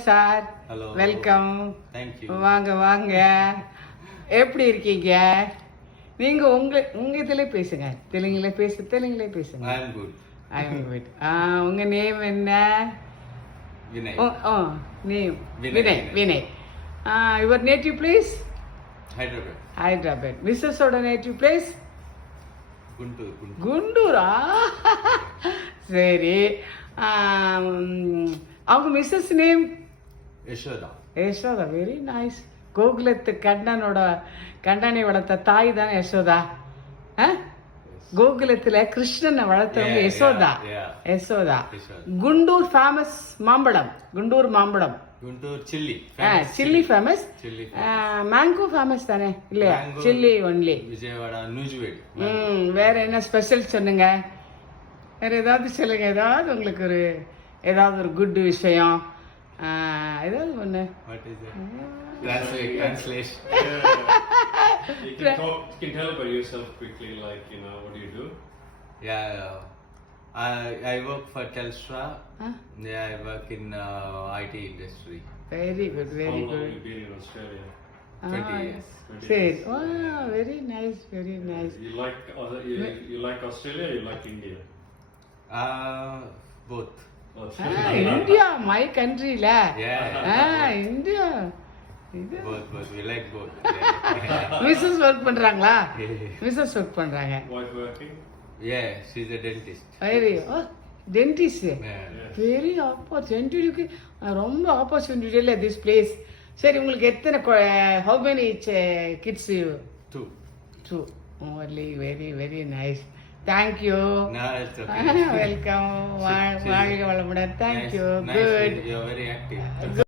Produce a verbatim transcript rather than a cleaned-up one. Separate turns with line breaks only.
Sir.
Hello.
Welcome.
Thank you.
வாங்க வாங்க. எப்படி இருக்கீங்க? நீங்க உங்க உங்க இதிலே பேசுங்க. தெலுங்குல பேசு தெலுங்குல பேசுங்க.
I am good.
I am good. ஆ உங்க நேம் என்ன?
Vinay.
Oh oh name
Vinay,
Vinay
Vinay.
Vinay. Ah your native place?
Hyderabad.
Hyderabad. மிஸ்ஸஸோட நேட்டிவ் பிளேஸ்?
Guntur. Guntur.
குண்டூரா? சரி. ஆம், அவங்க missus name?
Yashoda.
Yashoda. Very nice. கோகுலத்து கண்ணனோட கண்ணனை வளர்த்த தாய் தான் யசோதா. ஆ? கோகுலத்துல கிருஷ்ணனை வளர்த்தவங்க
Yeah,
Yashoda.
yeah, yeah.
Yashoda.
Yashoda.
Guntur famous மாம்பழம். குண்டூர் மாம்பழம்.
Guntur chilli.
ஆ
Famous
chilli famous.
Chilli.
Mango famous தானே இல்லையா?
Mango.
Chilli only.
Vijayawada. Nujved.
ம் வேற என்ன ஸ்பெஷல் சொன்னுங்க? வேற ஏதாவது சொல்லுங்க. ஏதாவது உங்களுக்கு ஒரு ஏதாவது ஒரு குட் விஷயம் ஆ, ஏதாவது ஒன்று.
What is that? Translate. Translation.
You can talk. You can tell about yourself quickly, like you know, what do you do?
Yeah. I I work for Telstra.
Huh?
Yeah, I work in uh, I T industry.
Very good
How
very
long have
good.
you been in Australia?
twenty years.
சரி. வா very nice very nice.
You like other, you, you like Australia? Or you like India?
Uh, both.
India my கண்ட்ரில.
Yeah.
India இது
Both. Both. We like both.
Missus work பண்றாங்களா?
Yeah.
Missus work பண்றாங்க.
Wife working?
Yeah, she's a dentist.
Very oh dentist.
Yeah.
Very opportunity. ரொம்ப opportunity இல்லை this place. சரி உங்களுக்கு எத்தனை how many kids?
Two.
Two only. Very very nice. Thank you.
No, it's okay.
Welcome. வாழ்க வளமுடன். Thank you.
Nice. Nice.
Good.
You're very active.